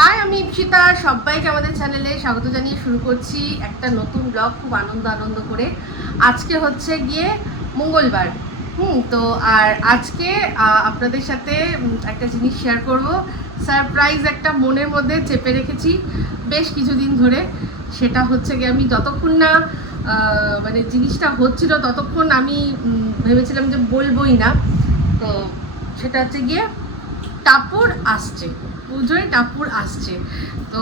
High আমি ইপসিতা সবাইকে আমাদের চ্যানেলে স্বাগত জানিয়ে শুরু করছি একটা নতুন ব্লগ। খুব আনন্দ আনন্দ করে। আজকে হচ্ছে গিয়ে মঙ্গলবার। হুম, তো আর আজকে আপনাদের সাথে একটা জিনিস শেয়ার করব। সারপ্রাইজ একটা মনের মধ্যে চেপে রেখেছি বেশ কিছুদিন ধরে। সেটা হচ্ছে গিয়ে আমি যতক্ষণ না মানে জিনিসটা হচ্ছিল ততক্ষণ আমি ভেবেছিলাম যে বলবই না। তো সেটা হচ্ছে গিয়ে টাপুর আসছে। পুজোয় টাপুর আসছে। তো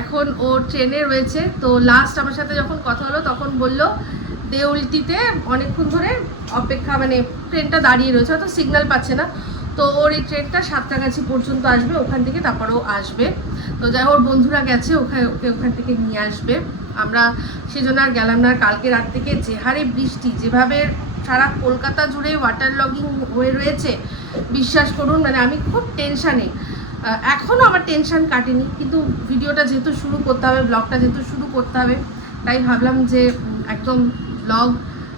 এখন ও ট্রেনে রয়েছে। তো লাস্ট আমার সাথে যখন কথা হলো তখন বলল দেউলটিতে অনেকক্ষণ ধরে অপেক্ষা মানে ট্রেনটা দাঁড়িয়ে রয়েছে হয়তো সিগন্যাল পাচ্ছে না। তো ওর এই ট্রেনটা সাতটা সাতটাগাছি পর্যন্ত আসবে, ওখান থেকে তারপরেও আসবে। তো যাই ওর বন্ধুরা গেছে, ওখানে ওকে ওখান থেকে নিয়ে আসবে। আমরা সেজন্য আর গেলাম না কালকে রাত থেকে যে হারে বৃষ্টি, যেভাবে সারা কলকাতা জুড়ে ওয়াটার লগিং হয়ে রয়েছে, বিশ্বাস করুন মানে আমি খুব টেনশানে এখনও আমার টেনশান কাটেনি, কিন্তু ভিডিওটা যেহেতু শুরু করতে হবে ব্লগটা যেহেতু শুরু করতে হবে, তাই ভাবলাম যে একদম ব্লগ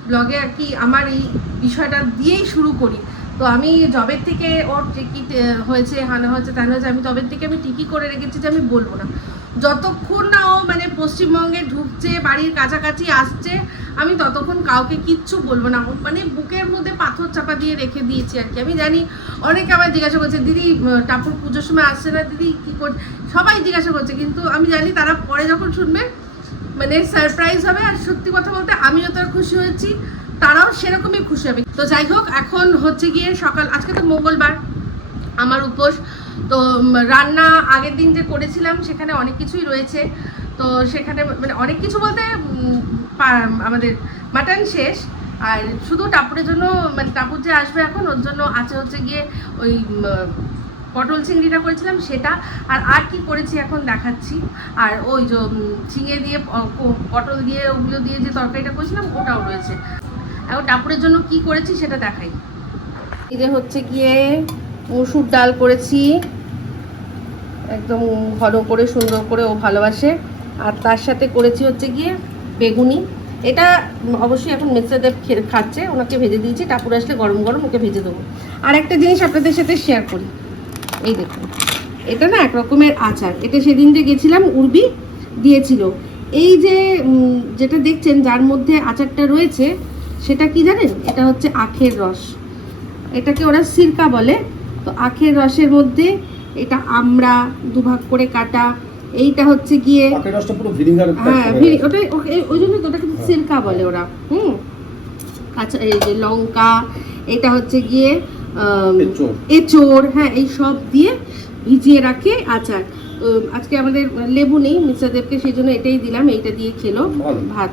ব্লগে আর কি আমার এই বিষয়টা দিয়েই শুরু করি। তো আমি জবের থেকে ওর টিকিট হয়েছে, হানা হয়েছে তেন হয়েছে, আমি জবের থেকে আমি টিকি করে রেখেছি যে আমি বলব না। যতক্ষণ না ও মানে পশ্চিমবঙ্গে ঢুকছে, বাড়ির কাছাকাছি আসছে, আমি ততক্ষণ কাউকে কিচ্ছু বলব না। মানে বুকের মধ্যে পাথর চাপা দিয়ে রেখে দিয়েছি আর কি। আমি জানি অনেকে আবার জিজ্ঞাসা করছে, দিদি টাপুর পুজোর সময় আসছে না দিদি? কী কর সবাই জিজ্ঞাসা করছে, কিন্তু আমি জানি তারা পরে যখন শুনবে মানে সারপ্রাইজ হবে। আর সত্যি কথা বলতে আমিও তো খুশি হয়েছি, তারাও সেরকমই খুশি হবে। তো যাই হোক, এখন হচ্ছে গিয়ে সকাল, আজকে তো মঙ্গলবার। আমার উপোস। তো রান্না আগের দিন যে করেছিলাম, সেখানে অনেক কিছুই রয়েছে। তো সেখানে মানে অনেক কিছু বলতে আমাদের মাটন শেষ। আর শুধু টাপুরের জন্য মানে টাপুর যে আসবে এখন, ওর জন্য আছে হচ্ছে গিয়ে ওই পটল চিংড়িটা করেছিলাম, সেটা। আর আর কি করেছি এখন দেখাচ্ছি। আর ওই যে ঝিঙে দিয়ে পটল দিয়ে, ওগুলো দিয়ে যে তরকারিটা করেছিলাম, ওটাও রয়েছে। এখন টাপুরের জন্য কি করেছি, সেটা দেখাই। এই যে হচ্ছে গিয়ে মসুর ডাল করেছি। একদম ঘন করে, সুন্দর করে ও ভালোবাসে। আর তার সাথে করেছি হচ্ছে গিয়ে বেগুনি। এটা অবশ্যই এখন মিক্সার দেব খে- খাচ্ছে, ওনাকে ভেজে দিয়েছি। টাপুর আসলে গরম গরম ওকে ভেজে দেবো। আর একটা জিনিস আপনাদের সাথে শেয়ার করি। এই দেখুন, এটা না এক রকমের আচার। এটা সেদিন যে গেছিলাম, উর্বি দিয়েছিল। এই যে যেটা দেখছেন, যার মধ্যে আচারটা রয়েছে, সেটা কি জানেন? এটা হচ্ছে আখের রস। এটাকে ওরা সিরকা বলে। তো আখের রসের মধ্যে এটা আমড়া দুভাগ করে কাটা। এইটা হচ্ছে গিয়ে পাকের রসটা পুরো ভিনিগার হ্যাঁ ওটাই ওই জন্য তো ওটা কিন্তু সিরকা বলে ওরা। হুম। আচ্ছা এই যে লঙ্কা এটা হচ্ছে গিয়ে। এঁচোড়। হ্যাঁ এই সব দিয়ে ভিজিয়ে রাখে আচার। আজকে আমাদের লেবু নেই মিস্টার দেবকে সেই জন্য এটাই দিলাম এইটা দিয়ে খেলো ভাত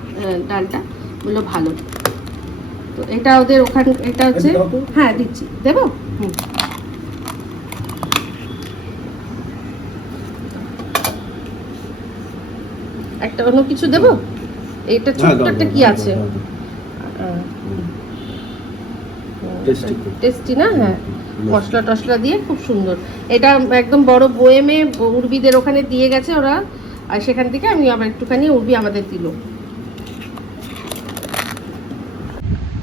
ডালটা বলল ভালো। তো এটা ওদের ওখানে এটা হচ্ছে। হ্যাঁ দিচ্ছি। দেবো? হুম। একটা অন্য কিছু দেবো? এটা ছোট্ট একটা কি আছে। টেস্টি না? হ্যাঁ। মশলা টশলা দিয়ে খুব সুন্দর। এটা একদম বড় বয়েমে উর্বিদের ওখানে দিয়ে গেছে ওরা। আর সেখান থেকে আমি আবার একটুখানি উর্বি আমাদের দিল।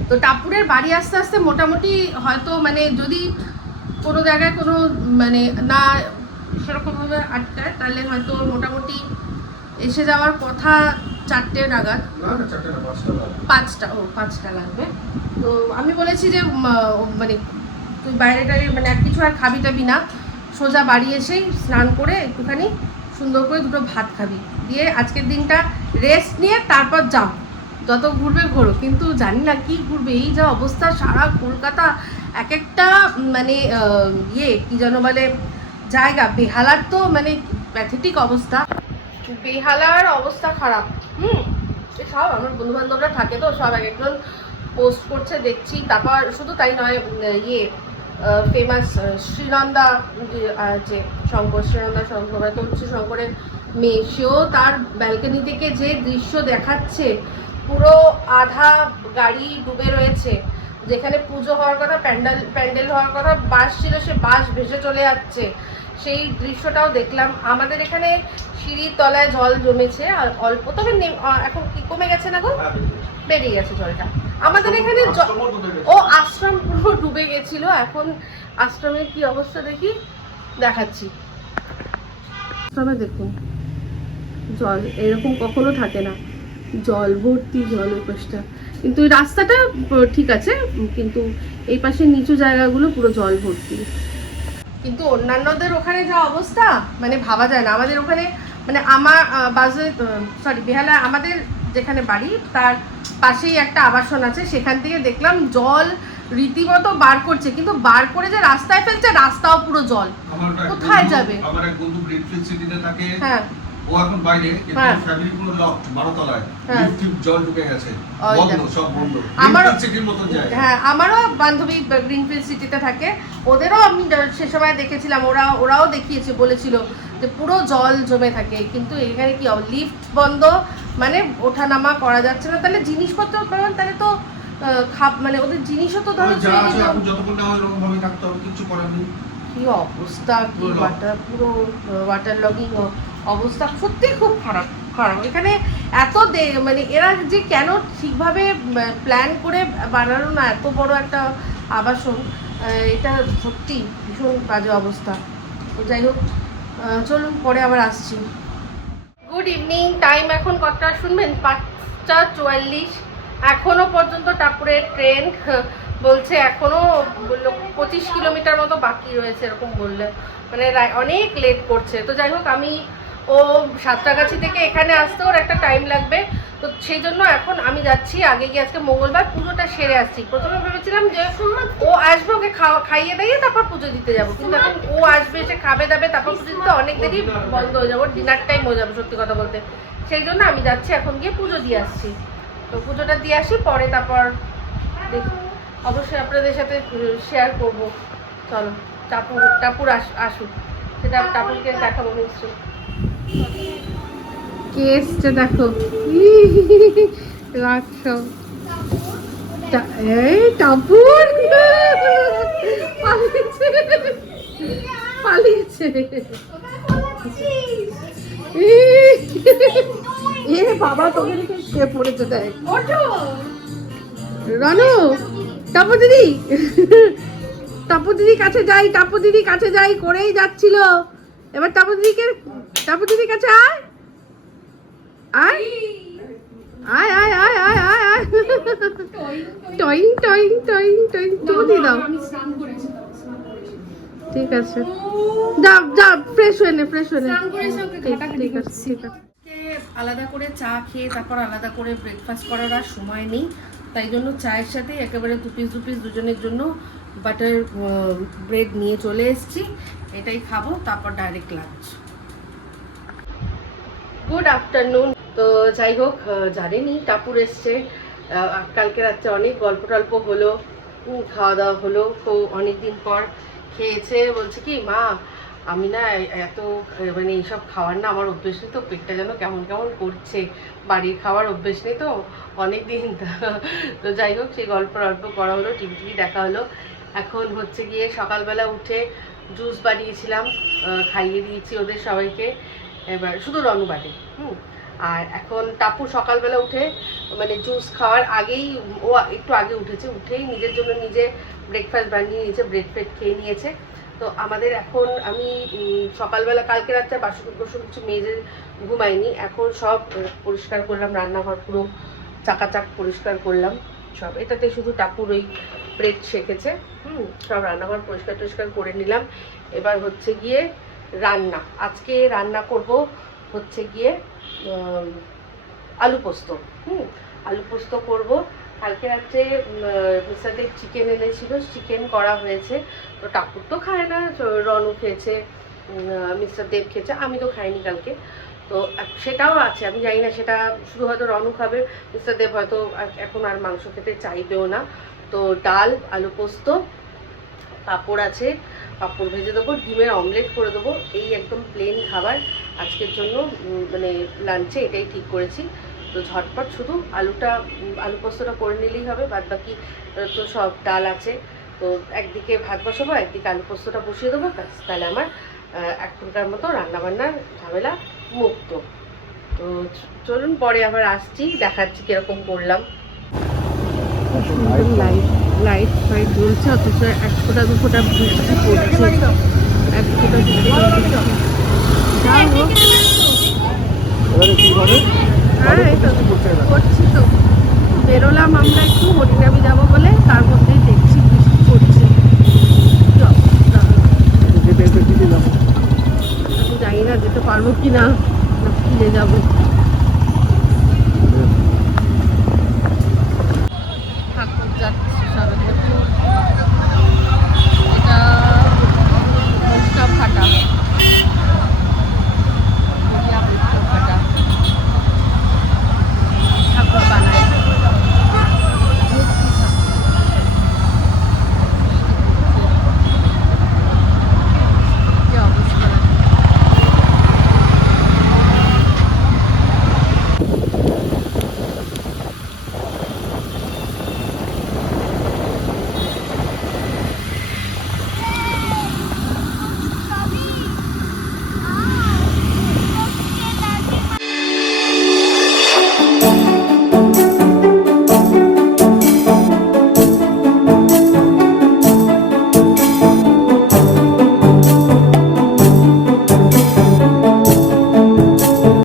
তো টাপুরের বাড়ি আসতে আসতে মোটামুটি হয়তো মানে যদি কোনো জায়গায় কোনো মানে না সেরকমভাবে আটকায় তাহলে হয়তো মোটামুটি এসে যাওয়ার কথা চারটে নাগাদ। পাঁচটা ও পাঁচটা লাগবে। তো আমি বলেছি যে মানে তুই বাইরে টাইরে মানে আর কিছু আর খাবি টাবি না। সোজা বাড়ি এসেই স্নান করে একটুখানি সুন্দর করে দুটো ভাত খাবি। দিয়ে আজকের দিনটা রেস্ট নিয়ে তারপর যাও। যত ঘুরবে ঘোরো। কিন্তু জানি না কি ঘুরবে। এই যা অবস্থা সারা কলকাতা এক একটা মানে ইয়ে কি যেন বলে জায়গা। বেহালার তো মানে প্যাথেটিক অবস্থা। বেহালার অবস্থা খারাপ। হুম সব আমার বন্ধু বান্ধবরা থাকে তো সব এক একজন পোস্ট করছে দেখছি। তারপর শুধু তাই নয় ইয়ে ফেমাস শ্রীনন্দা যে, শঙ্কর শ্রীনন্দা শঙ্কর তো হচ্ছে শঙ্করের মেয়ে সেও তার ব্যালকনি থেকে যে দৃশ্য দেখাচ্ছে পুরো আধা গাড়ি ডুবে রয়েছে। যেখানে পুজো হওয়ার কথা প্যান্ডেল প্যান্ডেল হওয়ার কথা বাস ছিল সে বাস ভেসে চলে যাচ্ছে। সেই দৃশ্যটাও দেখলাম। আমাদের এখানে সিঁড়ির তলায় জল জমেছে আর অল্প তবে এখন কি কমে গেছে না গো? বেরিয়ে গেছে। জলটা। আমাদের এখানে ও আশ্রম পুরো ডুবে গেছিল। এখন আশ্রমের কি অবস্থা দেখি? দেখাচ্ছি। তবে দেখুন জল এরকম কখনো থাকে না। জল ভর্তি জল ওই পাশটা কিন্তু ওই রাস্তাটা ঠিক আছে কিন্তু এই পাশের নিচু জায়গাগুলো পুরো জল ভর্তি। কিন্তু অন্যান্যদের ওখানে যা অবস্থা মানে ভাবা যায় না। আমাদের ওখানে মানে আমার বাজে সরি বেহালা আমাদের যেখানে বাড়ি তার পাশেই একটা আবাসন আছে। সেখান থেকে দেখলাম জল রীতিমতো বার করছে। কিন্তু বার করে যে রাস্তায় ফেলছে রাস্তাও পুরো জল। কোথায় যাবে? আমার এক বন্ধু থাকে। হ্যাঁ। ও এখন বাইরে কিন্তু। ফ্যামিলি পুরো লক বারোতলায়। হ্যাঁ। লিফট জল ঢুকে গেছে বন্ধ সব বন্ধ। আমারও- সিটির মতন জায়গা। হ্যাঁ আমারও বান্ধবী গ্রিনফিল্ড সিটিতে থাকে। ওদেরও আমি সে সময় দেখেছিলাম ওরা ওরাও দেখিয়েছে বলেছিল যে পুরো জল জমে থাকে কিন্তু এখানে কি লিফট বন্ধ মানে ওঠানামা করা যাচ্ছে না। তাহলে জিনিসপত্র তাহলে তো খাপ মানে ওদের জিনিসও তো ধরো যতক্ষণ না এরকম ভাবে থাকতে হবে কিছু করার নেই। কি অবস্থা কি ওয়াটার পুরো ওয়াটার লগিং অবস্থা সত্যি খুব খারাপ খারাপ। এখানে এত মানে এরা যে কেন ঠিকভাবে প্ল্যান করে বানানো না, এত বড় একটা আবাসন এটা সত্যি ভীষণ বাজে অবস্থা। তো যাই হোক চলুন পরে আবার আসছি। গুড ইভিনিং টাইম এখন কতটা শুনবেন? পাঁচটা চুয়াল্লিশ। এখনও পর্যন্ত টাপুরের ট্রেন বলছে এখনও পঁচিশ কিলোমিটার মতো বাকি রয়েছে, এরকম বললে। মানে অনেক লেট করছে। তো যাই হোক, আমি ও সাতটাগাছি থেকে এখানে আসতে ওর একটা টাইম লাগবে। তো সেই জন্য এখন আমি যাচ্ছি, আগে গিয়ে আজকে মঙ্গলবার পুজোটা সেরে আসছি। প্রথমে ভেবেছিলাম যে ও আসবে ওকে খাওয়া, খাইয়ে দাইয়ে তারপর পুজো দিতে যাব। কিন্তু এখন ও আসবে, সে খাবে দাবে, তারপর পুজো দিতে অনেক দেরি বন্ধ হয়ে যাব ডিনার টাইম হয়ে যাবে সত্যি কথা বলতে। সেই জন্য আমি যাচ্ছি, এখন গিয়ে পুজো দিয়ে আসছি। তো পুজোটা দিয়ে আসি, পরে তারপর অবশ্যই আপনাদের সাথে শেয়ার করব। চলো টাপুর টাপুর আস- আসুক। সেটা টাপুরকে দেখাবো নিশ্চয়ই কে এসছে দেখো রাখছো এই টাপুর পালিয়েছে। পালিয়েছে। এ বাবা তোকে দেখে সে পড়েছে দেখ। রনু টাপু দিদি। টাপু দিদি কাছে যাই টাপু দিদি কাছে যাই করেই যাচ্ছিল। এবার টাপু দিদিকে টাপু দিদির কাছে আয়। আয়। আয় আয় আয় আয় আয় আয়। টয়িং টয়িং টয়িং টয়িং। চুমু দিয়ে দাও। ঠিক আছে। যা যা ফ্রেশ হয়ে নে ফ্রেশ হয়ে নে। ঠিক ঠিক আছে ঠিক আছে। আলাদা করে চা খেয়ে তারপর আলাদা করে ব্রেকফাস্ট করার আর সময় নেই। তাই জন্য চায়ের সাথে একেবারে দু পিস দু পিস দুজনের জন্য বাটার ব্রেড নিয়ে চলে এসেছি। এটাই খাব তারপর ডাইরেক্ট লাঞ্চ গুড আফটারনুন তো যাই হোক আহ, জানেনই টাপুর এসছে। কালকে রাত্রে অনেক গল্প টল্প হলো খাওয়া দাওয়া হলো তো অনেক দিন পর খেয়েছে। বলছে কি মা আমি না এত মানে এইসব খাওয়ার না আমার অভ্যেস নেই তো পেটটা যেন কেমন কেমন করছে। বাড়ির খাওয়ার অভ্যেস নেই তো অনেক দিন তো যাই হোক সেই গল্প টল্প করা হলো টিভি টিভি দেখা হলো। এখন হচ্ছে গিয়ে সকালবেলা উঠে জুস বানিয়েছিলাম খাইয়ে দিয়েছি ওদের সবাইকে। এবার শুধু রনু বাটে হুম? আর এখন টাপু সকালবেলা উঠে মানে জুস খাওয়ার আগেই, ও একটু আগে উঠেছে, উঠেই নিজের জন্য নিজে ব্রেকফাস্ট বানিয়ে নিয়েছে ব্রেড ফ্রেড খেয়ে নিয়েছে। তো আমাদের এখন আমি সকালবেলা, কালকে রাত্রে বাসন কোসন কিছু মেজে ঘুমাইনি। এখন সব পরিষ্কার করলাম, রান্নাঘর পুরো চাকাচাক পরিষ্কার করলাম। সব, এটাতে শুধু টাপুর ওই ব্রেড শেখেছে, হুম? সব রান্নাঘর পরিষ্কার টরিষ্কার করে নিলাম। এবার হচ্ছে গিয়ে রান্না। আজকে রান্না করব হচ্ছে গিয়ে আলু পোস্ত। হুম, আলু পোস্ত করব। কালকে রাত্রে মিস্টারদের চিকেন এনেছিল চিকেন করা হয়েছে। তো টাকুর তো খায় না, তো রনু খেয়েছে মিস্টার দেব খেয়েছে, আমি তো খাইনি কালকে। তো সেটাও আছে, আমি জানি না, সেটা শুধু হয়তো রনু খাবে মিস্টার দেব হয়তো এখন আর মাংস খেতে চাইবেও না। তো ডাল, আলু পোস্ত, পাঁপড় আছে পাঁপড় ভেজে দেবো, ডিমের অমলেট করে দেবো, এই একদম প্লেন খাবার। আজকের জন্য মানে লাঞ্চে এটাই ঠিক করেছি। তো ঝটপট শুধু আলুটা আলু পোস্তটা করে নিলেই হবে, বাদ বাকি তো সব ডাল আছে। তো একদিকে ভাত বসাবো, একদিকে আলু পোস্তটা বসিয়ে দেবো তাহলে আমার এখনকার মতো রান্নাবান্নার ঝামেলা মুক্ত। তো চলুন, পরে আবার আসছি, দেখাচ্ছি কীরকম করলাম। লাইট ফাইট জ্বলছে অথচ এক ফোঁটা দু ফোঁটা বৃষ্টি পড়ছে। এক ফোঁটা দু ফোঁটা করছি তো। বেরোলাম আমরা একটু হরিনামি যাব বলে তার মধ্যেই দেখছি বৃষ্টি পড়ছে জানি না যেতে পারব কি না না ফিরে যাব।